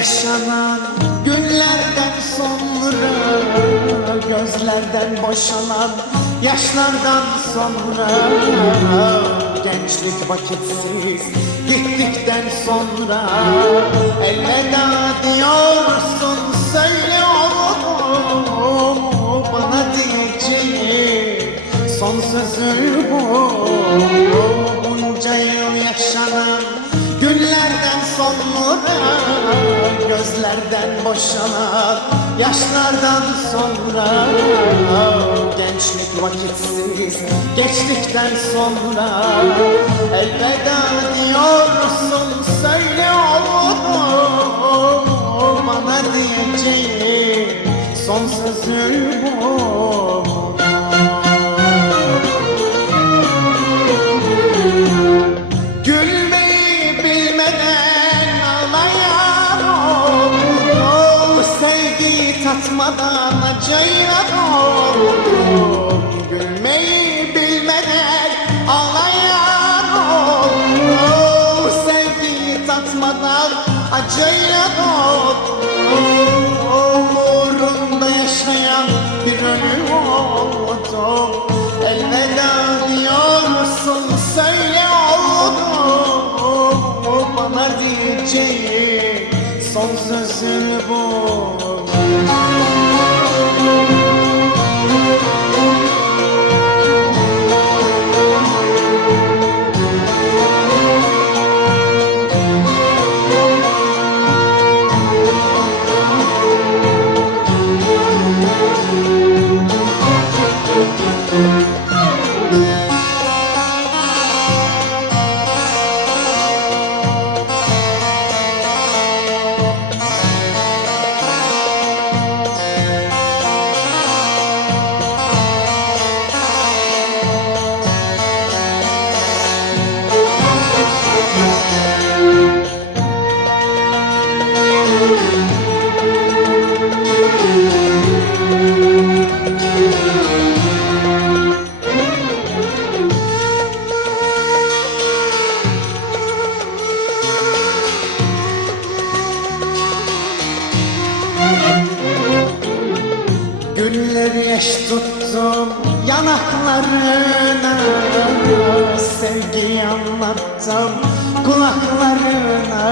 yaşanan günlerden sonra, gözlerden boşalan yaşlardan sonra, gençlik vakitsiz gittikten sonra elveda diyorsun. Söyle oğlum, bana diyeceğim son sözün bu. Bunca yıl yaşanan günlerden sonra, gözlerden boşalan yaşlardan sonra, gençlik vakitsiz geçtikten sonra elveda diyorsun. Söyle oğlum, bana diyeceğim son sözün bu. Tatmadan acıyla doldum, gülmeyi bilmeden ağlayan oldum. Sevgiyi tatmadan acıyla doldum, uğrunda yaşayan bir ölüm oldum. Elveda diyorsun. Söyle oğlum, bana diyeceğim son sözün bu. Güller yaş tuttum yanaklarına, sevgiyi anlattım kulaklarına,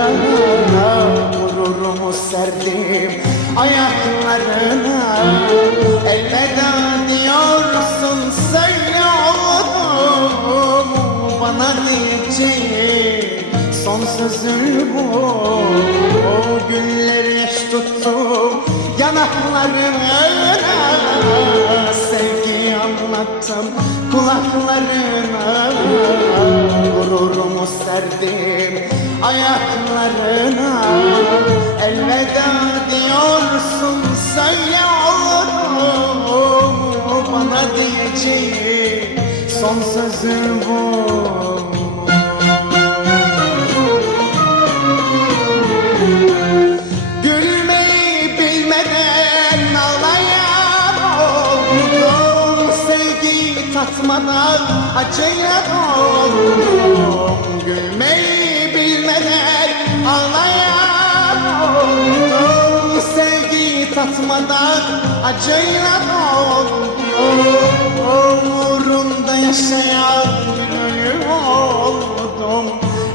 gururumu serdim ayaklarına. Elveda diyorsun. Söyle oğlum, bana diyeceğim son sözün bu. Güller yaş tuttum yanaklarına, sevgiyi anlattım kulaklarına, gururumu serdim ayaklarına. Elveda diyorsun. Söyle oğlum, bana diyeceğim son sözün bu. Tatmadan acıya doldum, gülmeyi bilmeden ağlayan oldum. Sevgiyi tatmadan acıyla doldum, uğrunda yaşayan bir ölüm oldum.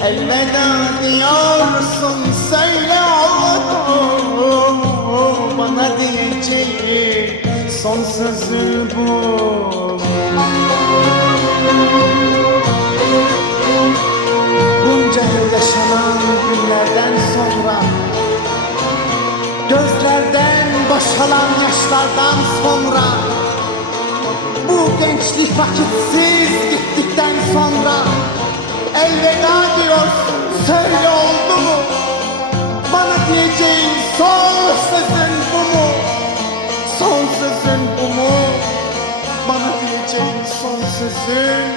Elveda diyorsun. Söyle oğlum, bana diyeceğim son sözü bu. Bunca yıl yaşanan günlerden sonra, gözlerden boşalan yaşlardan sonra, bu gençlik vakitsiz gittikten sonra elveda diyorsun. Söyle oldu mu? Bana diyeceğin son sözün bu mu? Son sözün bu mu? Bana diyeceğin son sözün